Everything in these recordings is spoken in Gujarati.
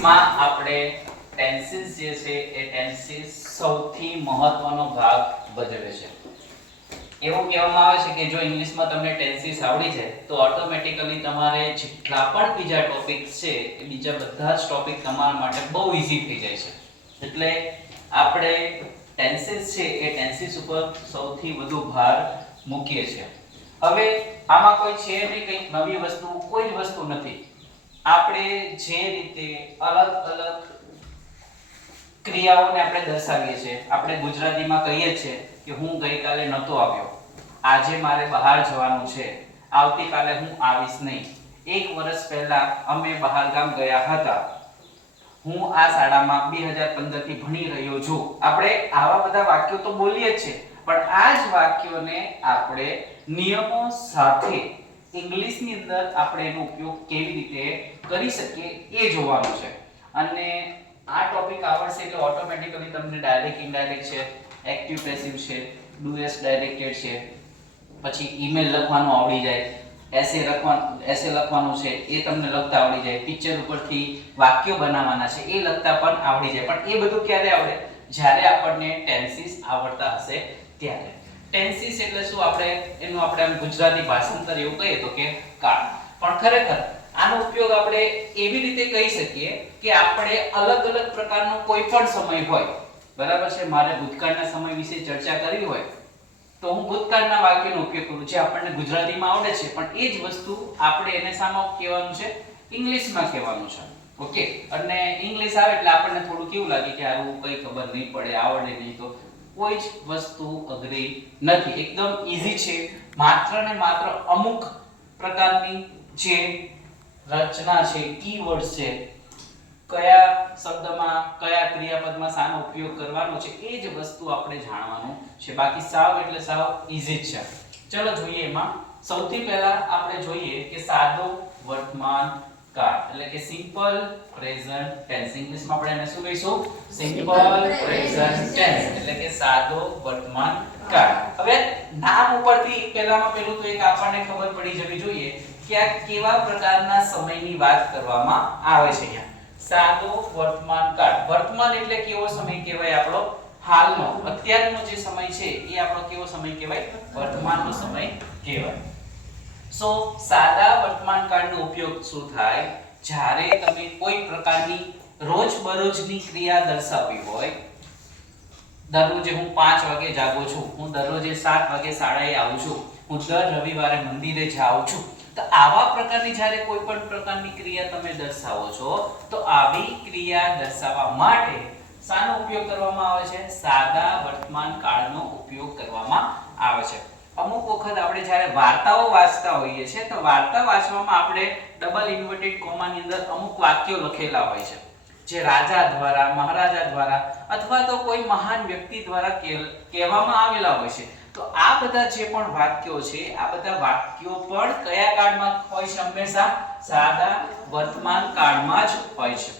ઇંગ્લિશમાં આપણે ટેન્સિસ જે છે એ ટેન્સિસ સૌથી મહત્વનો ભાગ ભજવે છે. એવું કહેવામાં આવે છે કે જો ઇંગ્લિશમાં તમને ટેન્સિસ આવડી જાય, તો ઓટોમેટિકલી તમારે જેટલા પણ બીજા ટોપિક્સ છે, એ બીજા બધા જ ટોપિક તમારા માટે બહુ ઈઝી થઈ જાય છે. એટલે આપણે ટેન્સિસ છે એ ટેન્સિસ ઉપર સૌથી વધુ ભાર મૂકીએ છીએ. હવે આમાં કોઈ છે નહીં, કંઈક નવી વસ્તુ, કોઈ જ વસ્તુ નથી. આપણે જે રીતે અલગ અલગ ક્રિયાઓને આપણે દર્શાવીએ છીએ, આપણે ગુજરાતીમાં કહીએ છીએ કે હું ગઈકાલે નહોતો આવ્યો. આજે મારે બહાર જવાનું છે. આવતીકાલે હું આવીશ નહીં. એક વર્ષ પહેલા અમે બહાર ગામ ગયા હતા. હું આ શાળામાં 2015 થી ભણી રહ્યો છું. આપણે આવા બધા વાક્યો તો બોલીએ જ છે પણ આ જ વાક્યોને આપણે નિયમો સાથે ઇંગ્લિશની અંદર આપણે એનો ઉપયોગ કેવી રીતે કરી શકીએ એ જોવાનું છે. અને આ ટોપિક આવડશે એટલે ઓટોમેટિકલી તમને ડાયરેક્ટ ઇનડાયરેક્ટ છે એક્ટિવ પેસિવ છે ડુ ડાયરેક્ટેડ છે, પછી ઈમેલ લખવાનું આવડી જાય એસે લખવાનું એસે લખવાનું છે, એ તમને લખતા આવડી જાય પિક્ચર ઉપરથી વાક્યો બનાવવાના છે, એ લખતા પણ આવડી જાય, પણ એ બધું ક્યારે આવડે? જ્યારે આપણને ટેન્સીસ આવડતા હશે ત્યારે. ટેન્સીસ એટલે શું? આપણે એનું આપણે આમ ગુજરાતી ભાષાંતર એવું કહીએ તો કે કાળ. પણ ખરેખર, આનો ઉપયોગ આપણે એવી રીતે કહી શકીએ કે આપણે અલગ અલગ પ્રકારનો કોઈ પણ સમય હોય, બરાબર છે? મારે ભૂતકાળના સમય વિશે ચર્ચા કરવી હોય, તો હું ભૂતકાળના વાક્યનો ઉપયોગ કરું, જે આપણને ગુજરાતીમાં આવડે છે. પણ એ જ વસ્તુ આપણે એને સામો કહેવાનું છે? ઇંગ્લિશમાં કહેવાનું છે. ઓકે? અને ઇંગ્લિશ આવે એટલે આપણને થોડું કેવું લાગે કે આવું કઈ ખબર નહીં પડે, આવડે નહીં તો. કોઈ જ વસ્તુ અઘરી નથી. એકદમ ઈઝી છે. માત્ર ને માત્ર અમુક પ્રકારની જે રચના છે કીવર્ડ છે કયા શબ્દમાં કયા ક્રિયાપદમાં શાનો ઉપયોગ કરવાનો છે એ જ વસ્તુ આપણે જાણવાનું છે. બાકી સાવ એટલે સાવ ઈઝી જ છે. ચલો જોઈએ એમાં. સૌથી પહેલા આપણે જોઈએ કે સાદો વર્તમાન કાળ એટલે કે સિમ્પલ પ્રેઝન્ટ ટેન્સ ઇંગ્લિશમાં આપણે એને શું કહીશું? સિમ્પલ પ્રેઝન્ટ ટેન્સ સાદો વર્તમાન કાળ. હવે નામ ઉપરથી પહેલામાં પહેલું તો એક આપણને ખબર પડી જવી જોઈએ કે આ કેવા પ્રકારના સમયની વાત કરવામાં આવે છે અહીંયા. સાદો વર્તમાન કાળ. વર્તમાન એટલે કેવો સમય કહેવાય આપણો? હાલનો. અત્યારનો જે સમય છે એ આપણો કેવો સમય કહેવાય? વર્તમાનનો સમય કહેવાય. સો સાદા વર્તમાન કાળનો ઉપયોગ શું થાય? જ્યારે તમે કોઈ પ્રકારની રોજબરોજની ક્રિયા દર્શાવવી હોય દરરોજે હું પાંચ વાગે જાગું છું. હું દરરોજે સાત વાગે શાળાએ આવું છું. હું દર રવિવારે મંદિરે જાઉં છું. તો આવા પ્રકારની જ્યારે કોઈ પણ પ્રકારની ક્રિયા તમે દર્શાવો છો, તો આવી ક્રિયા દર્શાવવા માટે શાનો ઉપયોગ કરવામાં આવે છે? સાદા વર્તમાન કાળનો ઉપયોગ કરવામાં આવે છે. અમુક વખત આપણે જ્યારે વાર્તાઓ વાંચતા હોઈએ છીએ, તો વાર્તા વાંચવામાં આપણે ડબલ ઇન્વર્ટેડ કોમાની અંદર અમુક વાક્યો લખેલા હોય છે. જે રાજા દ્વારા, મહારાજા દ્વારા અથવા તો કોઈ મહાન વ્યક્તિ દ્વારા કહેવામાં આવેલા હોય છે. તો આ બધા જે પણ વાક્યો છે, આ બધા વાક્યો પણ કયા કાળમાં હોય છે? હંમેશા સાદા વર્તમાન કાળમાં જ હોય છે.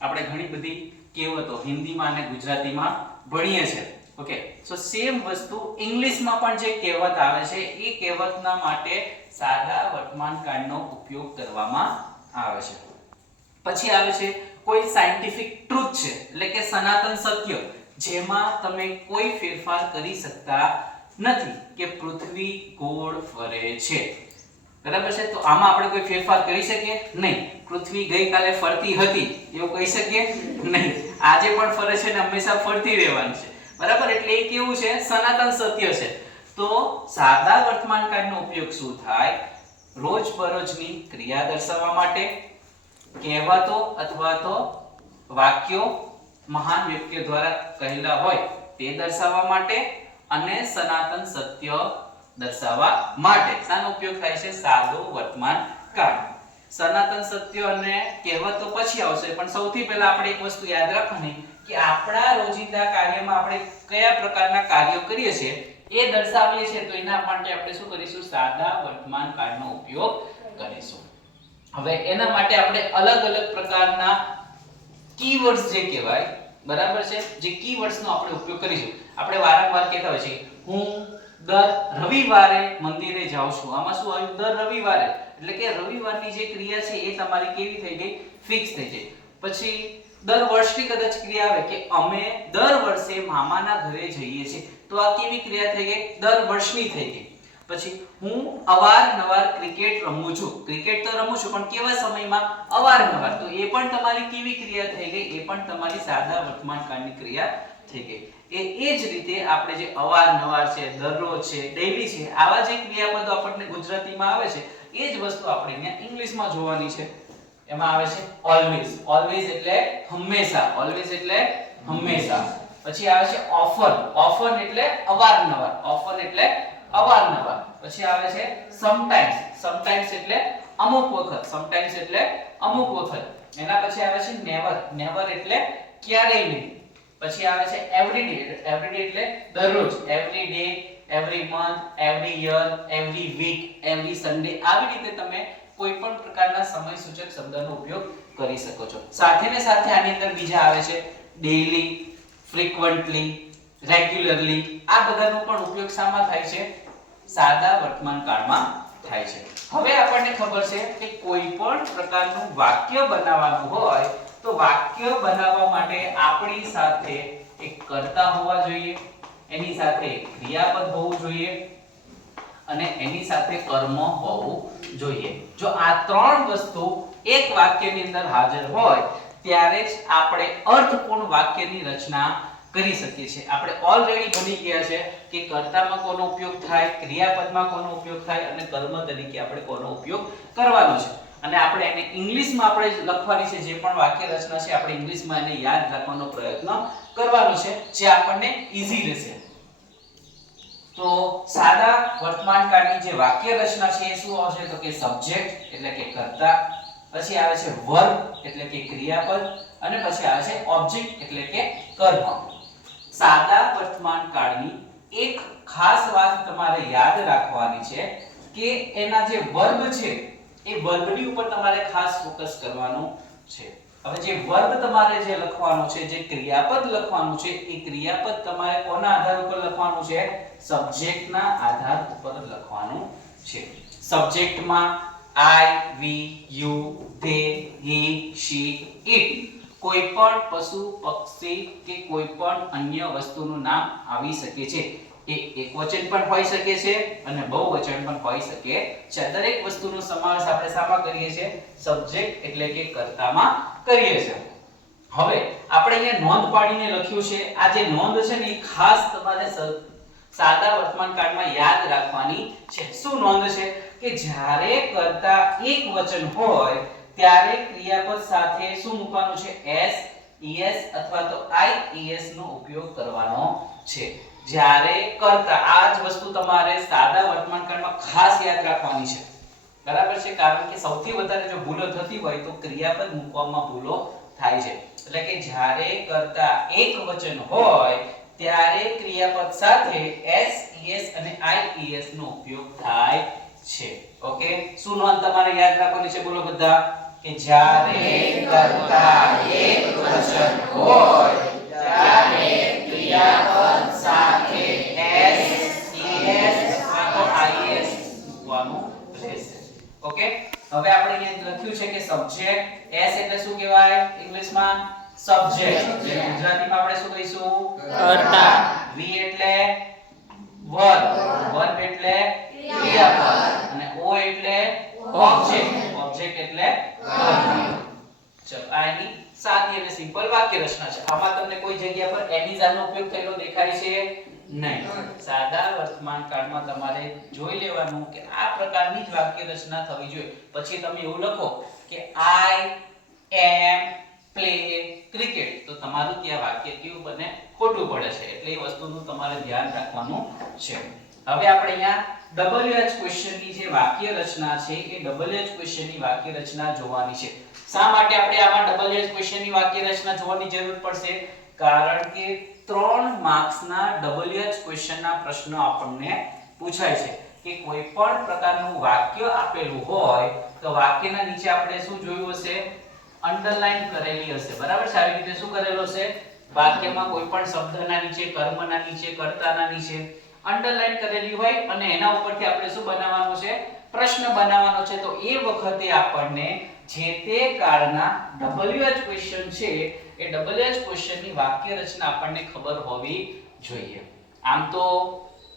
આપણે ઘણી બધી કહેવતો હિન્દીમાં અને ગુજરાતીમાં ભણીએ છીએ. ઓકે સો સેમ વસ્તુ ઇંગ્લિશમાં પણ જે કહેવત આવે છે, એ કહેવતના માટે સાદા વર્તમાન કાળનો ઉપયોગ કરવામાં આવે છે. પછી આવે છે કોઈ સાયન્ટિફિક ટ્રુથ છે. એટલે કે સનાતન સત્ય, જેમાં તમે કોઈ ફેરફાર કરી શકતા નથી કે પૃથ્વી ગોળ ફરે છે. બરાબર છે? તો આમાં આપણે કોઈ ફેરફાર કરી શકીએ? નહીં. પૃથ્વી ગઈકાલે ફરતી હતી, એવું કહી શકીએ? નહીં. આજે પણ ફરે છે ને હંમેશા ફરતી રહેવાની છે. બરાબર? એટલે એ કેવું છે? સનાતન સત્ય છે. તો સાદા વર્તમાન કાળનો ઉપયોગ શું થાય? રોજબરોજની ક્રિયા દર્શાવવા માટે કહેવતો અથવા તો વાક્યો મહાન વ્યક્તિઓ દ્વારા કહેલા હોય તે દર્શાવવા માટે અને સનાતન સત્ય દર્શાવવા માટે. શાનો ઉપયોગ થાય છે સાદો વર્તમાન કાળ. સનાતન સત્ય અને કહેવતો પછી આવશે. પણ સૌથી પહેલા આપણે એક વસ્તુ યાદ રાખવાની કે આપણા રોજિંદા કાર્યમાં આપણે કયા પ્રકારના કાર્યો કરીએ છીએ એ દર્શાવીએ છીએ. તો એના માટે આપણે શું કરીશું? સાદા વર્તમાન કાળનો ઉપયોગ કરીશું. હવે એના માટે આપણે અલગ અલગ પ્રકારના કીવર્ડ્સ જે કહેવાય, બરાબર છે? જે કીવર્ડ્સનો આપણે ઉપયોગ કરીશું. આપણે વારંવાર કહેતા હોય છે હું દર રવિવારે મંદિરે જાઉં છું. આમાં શું આવ્યું? દર રવિવારે. એટલે કે રવિવારની જે ક્રિયા છે એ તમારી કેવી થઈ ગઈ? ફિક્સ થઈ ગઈ. પછી દર વર્ષની કદાચ ક્રિયા આવે કે અમે દર વર્ષે મામાના ઘરે જઈએ છીએ. તો આ કેવી ક્રિયા થઈ ગઈ? દર વર્ષની થઈ ગઈ. પછી હું અવારનવાર ક્રિકેટ રમું છું. ક્રિકેટ તો રમું છું, પણ કેવા સમયમાં? અવારનવાર. તો એ પણ તમારી કેવી ક્રિયા થઈ ગઈ? એ પણ તમારી સાદા વર્તમાન કાળની ક્રિયા થઈ ગઈ. એ એ જ રીતે આપણે જે અવારનવાર છે, દરરોજ છે ડેલી છે, આવા જે ક્રિયાપદો આપણને ગુજરાતીમાં આવે છે, એ જ વસ્તુ આપણે અહીંયા ઇંગ્લિશમાં જોવાની છે. એમાં આવે છે ઓલવેઝ ઓલવેઝ એટલે હંમેશા. ઓલવેઝ એટલે હંમેશા. પછી આવે છે ઓફન ઓફન એટલે અવારનવાર. ઓફન એટલે અવારનવાર પછી આવે છે સમટાઈમ્સ સમટાઈમ્સ એટલે અમુક વખત. સમટાઈમ્સ એટલે અમુક વખત. એના પછી આવે છે નેવર નેવર એટલે ક્યારેય નહીં. પછી આવે છે એવરીડે એવરીડે એટલે દરરોજ. Every day every month every year every week every Sunday આવી રીતે તમે કોઈ પણ પ્રકારના સમય સૂચક શબ્દનો ઉપયોગ કરી શકો છો. સાથે ને સાથે આની અંદર બીજા આવે છે ડેઈલી ફ્રીક્વન્ટલી રેગ્યુલરલી આ બધાનો પણ ઉપયોગ શામાં થાય છે. સાદા વર્તમાન કાળમાં થાય છે. હવે આપણને ખબર છે કે કોઈ પણ પ્રકારનું વાક્ય બનાવવાનું હોય, તો વાક્ય બનાવવા માટે આપણી સાથે એક કર્તા હોવા જોઈએ, એની સાથે ક્રિયાપદ હોવું જોઈએ, અને એની સાથે કર્મ હોવું જોઈએ. જો આ ત્રણ વસ્તુ એક વાક્યની અંદર હાજર હોય, ત્યારે જ આપણે અર્થપૂર્ણ વાક્યની રચના કરી શકીએ છીએ. આપણે ઓલરેડી ભણી ગયા છે કે કર્તામાં કોનો ઉપયોગ થાય, ક્રિયાપદમાં કોનો ઉપયોગ થાય અને કર્મ તરીકે આપણે કોનો ઉપયોગ કરવાનો છે. અને આપણે એને ઇંગ્લિશમાં આપણે લખવાની છે, જે પણ વાક્ય રચના છે, આપણે ઇંગ્લિશમાં એને યાદ રાખવાનો પ્રયત્ન કરવાનો છે, જે આપણને ઈઝી રહેશે. તો સાદા વર્તમાન કાળની જે વાક્ય રચના છે, એ શું આવશે? તો કે સબ્જેક્ટ એટલે કે કર્તા, પછી આવે છે વર્બ એટલે કે ક્રિયાપદ, અને પછી આવે છે ઓબ્જેક્ટ એટલે કે કર્મ. સાદા વર્તમાન કાળની એક ખાસ વાત તમારે યાદ રાખવાની છે કે એના જે વર્બ છે, એ વર્બની ઉપર તમારે ખાસ ફોકસ કરવાનું છે. હવે જે વર્બ તમારે જે લખવાનું છે, જે ક્રિયાપદ લખવાનું છે, એ ક્રિયાપદ તમારે કોના આધાર ઉપર લખવાનું છે? સબ્જેક્ટના આધાર ઉપર લખવાનું છે. સબ્જેક્ટમાં I we you they he she it કોઈ પણ પશુ, પક્ષી કે કોઈ પણ અન્ય વસ્તુનું નામ આવી શકે છે. એ એકવચન પણ હોઈ શકે છે અને બહુવચન પણ હોઈ શકે છે. દરેક વસ્તુનો સમાવેશ આપણે સામા કરીએ છીએ? સબ્જેક્ટ એટલે કે કર્તામાં કરીએ છીએ. હવે આપણે અહીંયા નોંધ પાડીને લખ્યું છે. આ જે નોંધ છે ને ખાસ તમારે સાદા વર્તમાન કાળમાં યાદ રાખવાની છે. શું નોંધ છે? કે જ્યારે કર્તા એક વચન હોય ત્યારે ક્રિયાપદ સાથે શું મૂકવાનું છે? S es અથવા તો i es નો ઉપયોગ કરવાનો છે. જ્યારે કરતા આ જ વસ્તુ તમારે સાદા વર્તમાનકાળમાં ખાસ યાદ રાખવાની છે. બરાબર છે? કારણ કે સૌથી વધારે જો ભૂલો થતી હોય તો ક્રિયાપદ મૂકવામાં ભૂલો થાય છે. એટલે કે જ્યારે કરતા એક વચન હોય, ત્યારે ક્રિયાપદ સાથે s es અને i es નો ઉપયોગ થાય છે. ઓકે? શું નોંધ તમારે યાદ રાખવાની છે બોલો બધા? કે જ્યારે કરતા એક વચન હોય ત્યારે ક્રિયાપદ સાથે એસ ઈએસ અથવા આઈએસ મૂકવાનું રહેશે. ઓકે હવે આપણે અહીંયા લખ્યું છે કે સબ્જેક્ટ એસ એટલે શું કહેવાય ઇંગ્લિશમાં? સબ્જેક્ટ એટલે ગુજરાતીમાં આપણે શું કહીશું? કર્તા. વી એટલે વર્બ વર્બ એટલે ક્રિયાપદ. અને ઓ એટલે ઓબ્જેક્ટ ઓબ્જેક્ટ એટલે ચલો, આ એની સાદી અને સિમ્પલ વાક્ય રચના છે. આમાં તમને કોઈ જગ્યા પર એની જાનો ઉપયોગ થયેલો દેખાય છે નહીં. સાદા વર્તમાન કાળમાં તમારે જોઈ લેવાનું કે આ પ્રકારની જ વાક્ય રચના થવી જોઈએ. પછી તમે એવું લખો કે આઈ એમ પ્લે ક્રિકેટ તો તમારું ત્યાં વાક્ય કેવું બને? ખોટું પડે છે. એટલે એ વસ્તુનું તમારે ધ્યાન રાખવાનું છે. હવે આપણે અહીંયા ડબલ એચ ક્વેશ્ચનની જે વાક્ય રચના છે એ ડબલ એચ ક્વેશ્ચનની વાક્ય રચના જોવાની છે. શા માટે આપણે આમાં ડબલ એચ ક્વેશ્ચનની વાક્ય રચના જોવાની જરૂર પડશે? કારણ કે ત્રણ માર્ક્સના ડબલ એચ ક્વેશ્ચનના પ્રશ્નો આપણને પૂછાય છે કે કોઈ પણ પ્રકારનું વાક્ય આપેલું હોય તો વાક્યના નીચે આપણે શું જોયું હશે? અંડરલાઈન કરેલી હશે. બરાબર છે? આવી રીતે શું કરેલું હશે? વાક્યમાં કોઈ પણ શબ્દના નીચે, કર્મના નીચે, કર્તાના નીચે. અંડરલાઈન કરેલી હોય અને એના ઉપરથી આપણે શું બનાવવાનું છે? પ્રશ્ન બનાવવાનો છે. તો એ વખતે આપણને જે તે કાળના WH ક્વેશ્ચન છે, એ WH ક્વેશ્ચનની વાક્ય રચના આપણને ખબર હોવી જોઈએ. આમ તો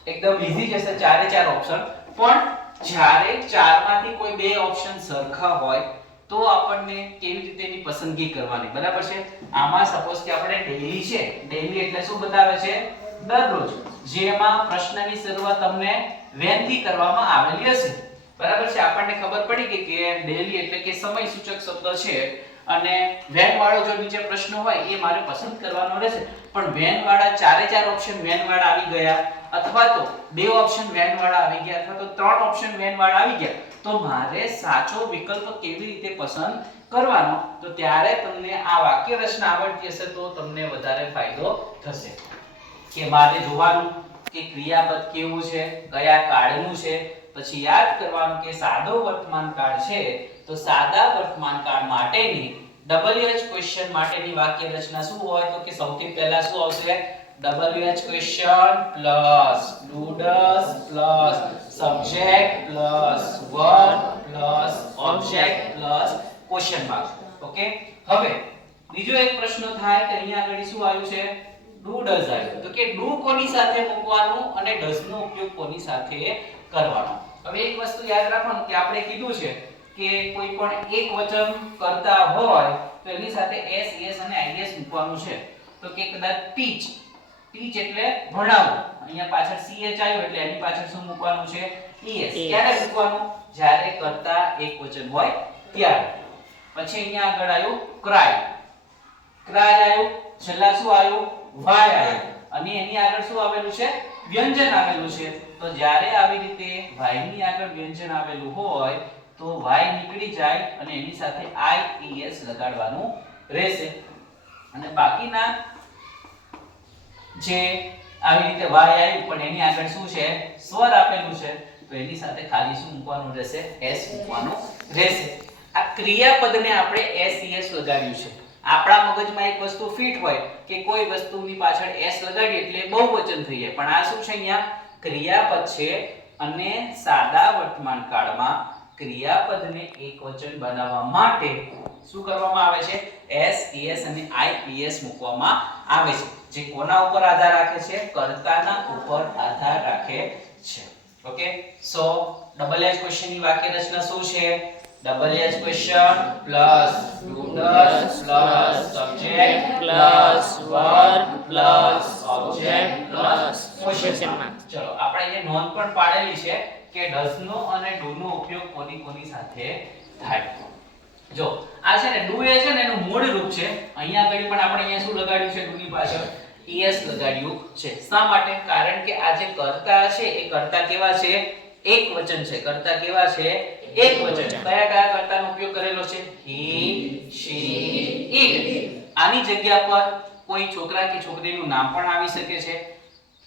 એકદમ ઈઝી જશે ચારે ચાર ઓપ્શન પણ જ્યારે ચારમાંથી કોઈ બે ઓપ્શન સરખા હોય, તો આપણને કેવી રીતે એની પસંદગી કરવાની? બરાબર છે? આમાં સપોઝ કે આપણે ડેલી છે. ડેલી એટલે શું બતાવે છે? દરરોજ જેમાં પ્રશ્નની શરૂઆત તમને વેનથી કરવામાં આવેલી હશે. બરાબર છે? આપણને ખબર પડી કે કે ડેલી એટલે કે સમય સૂચક શબ્દ છે અને વેન વાળો જો નીચે પ્રશ્ન હોય, એ મારે પસંદ કરવાનો રહેશે. પણ વેન વાળા ચારે ચાર ઓપ્શન વેન વાળા આવી ગયા અથવા તો બે ઓપ્શન વેન વાળા આવી ગયા અથવા તો ત્રણ ઓપ્શન વેન વાળા આવી ગયા, તો મારે સાચો વિકલ્પ કેવી રીતે પસંદ કરવાનો? તો ત્યારે તમને આ વાક્ય રચના આવડતી હશે તો તમને વધારે ફાયદો થશે. કે મારે જોવાનું કે ક્રિયાપદ કેવું છે, કયા કાળનું છે? પછી યાદ કરવાનું કે સાદો વર્તમાન કાળ છે, તો સાદા વર્તમાન કાળ માટેની WH ક્વેશ્ચન માટેની વાક્ય રચના શું હોય? તો કે સૌથી પહેલા શું આવશે? WH question plus do does plus subject plus verb plus object plus question mark okay હવે, બીજો એક પ્રશ્ન થાય કે અહીંયા આગળ શું આવ્યું છે? ડુ ડઝ આવ્યું તો કે ડુ કોની સાથે મૂકવાનું અને ડઝ નો ઉપયોગ કોની સાથે કરવાનો? હવે એક વસ્તુ યાદ રાખવાનું કે આપણે કીધું છે કે કોઈ પણ એક વચન કરતા હોય તો એની સાથે એસ એસ અને એસ મૂકવાનું છે. તો કે કદાચ ટીચ ટીચ એટલે ભણાવવું અહીંયા પાછળ ch આવ્યો એટલે એની પાછળ શું મૂકવાનું છે? Es ક્યારે મૂકવાનું? જ્યારે કરતા એક વચન હોય ત્યારે. પછી અહીંયા આગળ આવ્યું ક્રાય ક્રાય આવ્યું. છેલ્લા શું આવ્યું? વાય અને એની આગળ શું આવેલું છે? વ્યંજન આવેલું છે. તો જ્યારે આવી રીતે વાયની આગળ વ્યંજન આવેલું હોય, તો વાય નીકળી જાય અને એની સાથે આઈ એસ લગાડવાનું રહેશે. અને બાકીના જે આવી રીતે વાય આવ્યું પણ એની આગળ શું છે? સ્વર આપેલું છે. તો એની સાથે ખાલી શું મૂકવાનું રહેશે? એસ મૂકવાનું રહેશે. આ ક્રિયાપદને આપણે એસ એસ લગાવ્યું છે. આપણા મગજમાં એક વસ્તુ ફિટ હોય કે કોઈ વસ્તુની પાછળ એસ લગાડી એટલે બહુવચન થઈ જાય. પણ આ શું છે અહીંયા? ક્રિયાપદ છે અને સાદા વર્તમાન કાળમાં ક્રિયાપદને એકવચન બનાવવા માટે શું કરવામાં આવે છે? એસ es અને ઈપીએસ મૂકવામાં આવે છે. જે કોના ઉપર આધાર રાખે છે? કર્તાના ઉપર આધાર રાખે છે. ઓકે સો ડબલ એચ ક્વેશ્ચનની વાક્ય રચના શું છે? Double H question plus do does plus subject plus verb plus object plus question mark ચલો, આપણે અહીંયા નોંધ પણ પાડેલી છે કે ડઝ નો અને ડુ નો ઉપયોગ કોની કોની સાથે થાય. જો, આ છે ને ડુ એ છે ને, એનું મૂળ રૂપ છે. અહીંયા આગળ પણ આપણે અહીંયા શું લગાડ્યું છે ડુ ની પાછળ es લગાડ્યું છે. શા માટે? કારણ કે આ જે કર્તા છે, એ કર્તા કેવા છે? એક વચન છે. કર્તા કેવા છે? એક વચન. કયા કયા કર્તાનો ઉપયોગ કરેલો છે? હી શી it આની જગ્યા પર કોઈ છોકરા કે છોકરીનું નામ પણ આવી શકે છે.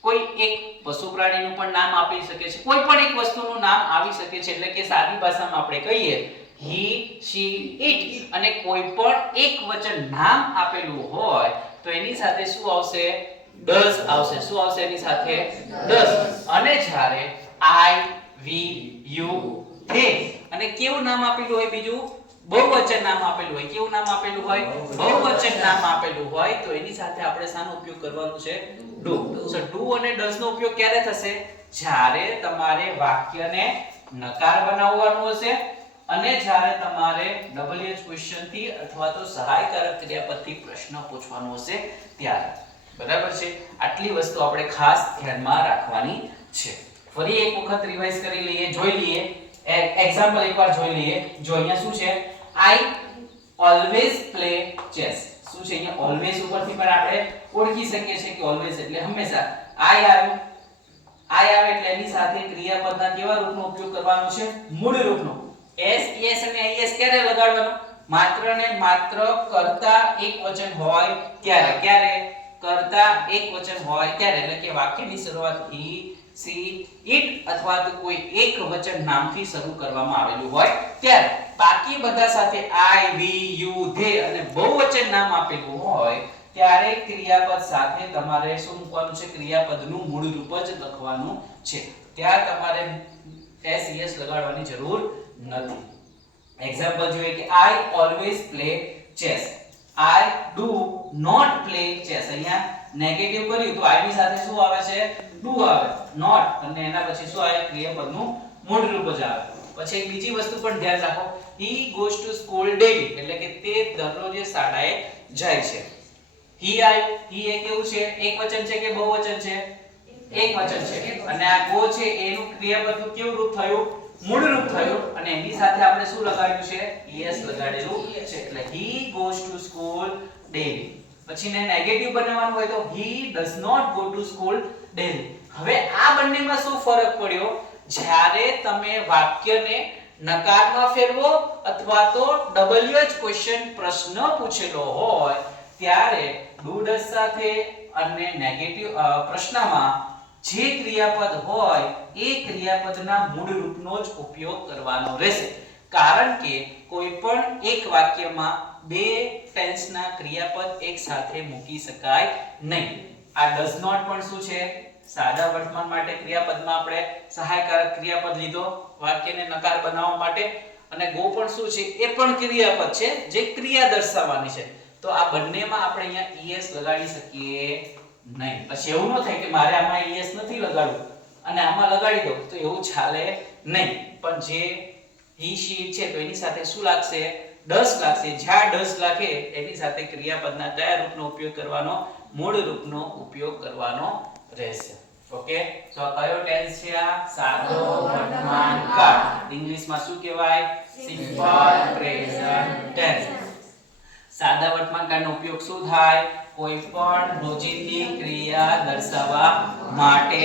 કોઈ એક પશુ પ્રાણીનું પણ નામ આપી શકે છે. કોઈ પણ એક વસ્તુનું નામ આવી શકે છે. એટલે કે સાદી ભાષામાં આપણે કહીએ હી શી ઈટ અને કોઈ પણ એક વચન નામ આપેલું હોય તો એની સાથે શું આવશે? does આવશે. શું આવશે એની સાથે? does અને જ્યારે i we યુ થે અને કેવું નામ આપેલું હોય બીજું? બહુવચન નામ આપેલું હોય. કેવું નામ આપેલું હોય? બહુવચન. નામ આપેલું હોય. તો એની સાથે આપણે શાનો ઉપયોગ કરવાનો છે? ડુ. સો ડુ અને ડઝ નો ઉપયોગ ક્યારે થશે? જ્યારે તમારે વાક્યને નકાર બનાવવાનું હશે અને જ્યારે તમારે WH ક્વેશ્ચનથી અથવા તો સહાયકારક ક્રિયાપદથી પ્રશ્ન પૂછવાનો હશે ત્યારે. બરાબર છે? આટલી વસ્તુ આપણે ખાસ ધ્યાનમાં રાખવાની છે. ફરી એક વખત રિવાઇઝ કરી લઈએ, જોઈ લઈએ. એક્ઝામ્પલ એકવાર જોઈ લઈએ. જો અહીંયા શું છે? આઈ ઓલવેઝ પ્લે ચેસ શું છે? અહીંયા ઓલવેઝ ઉપરથી પણ આપણે ઓળખી શકીએ છીએ કે ઓલવેઝ એટલે હંમેશા. આઈ આવ્યું આઈ આવે એટલે એની સાથે ક્રિયાપદના કેવા રૂપનો ઉપયોગ કરવાનો છે? મૂળ રૂપનો. એસ એસ અને આઈએસ ક્યારે લગાડવાનો? માત્ર ને માત્ર કરતા એક વચન હોય ત્યારે. ક્યારે? કરતા એક વચન હોય ત્યારે. એટલે કે વાક્યની શરૂઆત he she ઇટ અથવા તો કોઈ એક વચન નામથી શરૂ કરવામાં આવેલું હોય, ત્યારે બાકી બધા સાથે આઈ વી યુ ધે અને બહુવચન નામ આપેલું હોય, ત્યારે ક્રિયાપદ સાથે તમારે શું મૂકવાનું છે? ક્રિયાપદનું મૂળ રૂપ જ લખવાનું છે. ત્યાં તમારે એસ એસ લગાડવાની જરૂર નથી. એક્ઝામ્પલ જોઈએ કે I always play chess I do not play chess અહીંયા નેગેટિવ કર્યું તો આઈ ની સાથે શું આવે છે? ડુ આવે. નોટ અને એના પછી શું આવે? ક્રિયાપદનું મૂળ રૂપ જ આવે. પછી એક બીજી વસ્તુ પણ ધ્યાન રાખો. He goes to school daily એટલે કે તે દરરોજ શાળાએ જાય છે. હી આય હી એ કેવું છે? એક વચન છે કે બહુવચન છે? એક વચન છે. અને આ ગો છે, એનું ક્રિયાપદનું કેવું રૂપ થયું? મૂળ રૂપ થયું. અને એની સાથે આપણે શું લગાડ્યું છે? Es લગાડેલું છે. એટલે he goes to school daily. પછી ને નેગેટિવ બનાવવાનું હોય તો he does not go to school daily. હવે આ બંનેમાં શું ફરક પડ્યો? જ્યારે તમે વાક્યને નકારમાં ફેરવો અથવા તો ડબલ્યુ જ ક્વેશ્ચન પ્રશ્ન પૂછેલો હોય, ત્યારે do does સાથે અને નેગેટિવ પ્રશ્નમાં જે ક્રિયાપદ હોય, એ ક્રિયાપદના મૂળ રૂપનો જ ઉપયોગ કરવાનો રહેશે. કારણ કે કોઈ પણ એક વાક્યમાં બે ટેન્સના ક્રિયાપદ એક સાથે મૂકી શકાય નહીં. આ ડઝ નોટ પણ શું છે? સાદા વર્તમાન માટે ક્રિયાપદમાં આપણે સહાયકારક ક્રિયાપદ લીધો, વાક્યને નકાર બનાવવા માટે. અને ગો પણ શું છે? એ પણ ક્રિયાપદ છે જે ક્રિયા દર્શાવવાની છે. તો આ બંનેમાં આપણે અહીંયા ઈએસ લગાડી શકીએ નહીં. પછી એવું ન થાય કે મારે આમાં ઈએસ નથી લગાડવું. અને આમાં લગાડી દો તો એવું ચાલે નહીં. પણ જે હી શી છે તો એની સાથે શું લાગશે? ડસ છે જ્યાં દસ લાખે એની સાથે ક્રિયાપદના કયા રૂપનો ઉપયોગ કરવાનો? મૂળ રૂપનો ઉપયોગ કરવાનો રહેશે. ઓકે? સો કયો ટેન્સ છે આ? સાદો વર્તમાન કાળ. ઇંગ્લિશમાં શું કહેવાય? સિમ્પલ પ્રેઝન્ટ ટેન્સ સાદા વર્તમાન કાળનો ઉપયોગ શું થાય? કોઈ પણ રોજિંદી ક્રિયા દર્શાવવા માટે,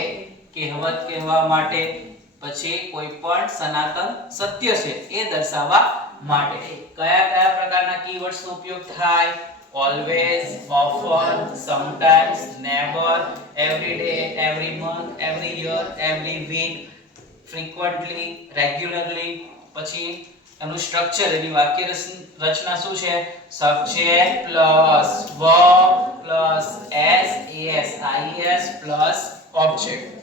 કહેવત કહેવા માટે, પછી કોઈ પણ સનાતન સત્ય છે એ દર્શાવવા માટે કયા કયા પ્રકારના કીવર્ડ્સ નો ઉપયોગ થાય always often sometimes never every day every month every year every week frequently regularly પછી એનું સ્ટ્રક્ચર એની વાક્ય રચ- રચના શું છે subject plus verb plus S S IES plus object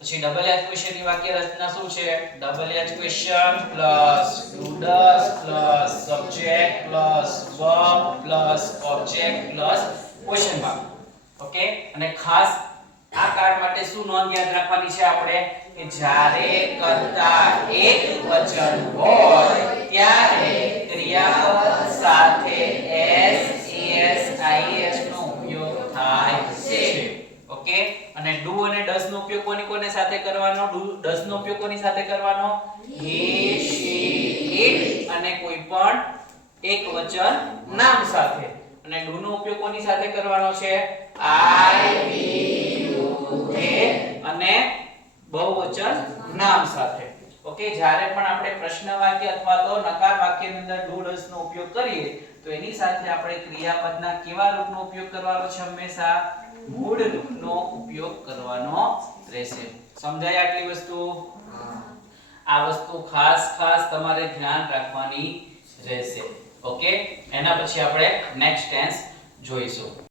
પછી ડબલ એચ ક્વેશ્ચનની વાક્ય રચના શું છે? Double H question plus do does plus subject plus verb plus object plus question mark okay અને ખાસ આ કાર્ડ માટે શું નોંધ યાદ રાખવાની છે આપણે? કે જ્યારે કરતા એક વચન હોય, ત્યારે ક્રિયાપદ સાથે એસ એસ છે ઓકે? અને ડુ અને ડસ નો ઉપયોગ કોની કોને સાથે કરવાનો? ડુ ડસ નો ઉપયોગ કોની સાથે કરવાનો? હી શી it અને કોઈ પણ એક વચન નામ સાથે. અને ડુ નો ઉપયોગ કોની સાથે કરવાનો છે? આઈ વી યુ અને બહુવચન નામ સાથે. ઓકે? જ્યારે પણ આપણે પ્રશ્ન વાક્ય અથવા તો નકાર વાક્યની અંદર ડુ ડસ નો ઉપયોગ કરીએ, તો એની સાથે આપણે ક્રિયાપદના કેવા રૂપનો ઉપયોગ કરવાનો છે હંમેશા? મૂળ રૂપનો ઉપયોગ કરવાનો રહેશે. સમજાય આટલી વસ્તુ? આ વસ્તુ ખાસ ખાસ તમારે ધ્યાન રાખવાની રહેશે. ઓકે? એના પછી આપણે નેક્સ્ટ ટેન્સ જોઈશું.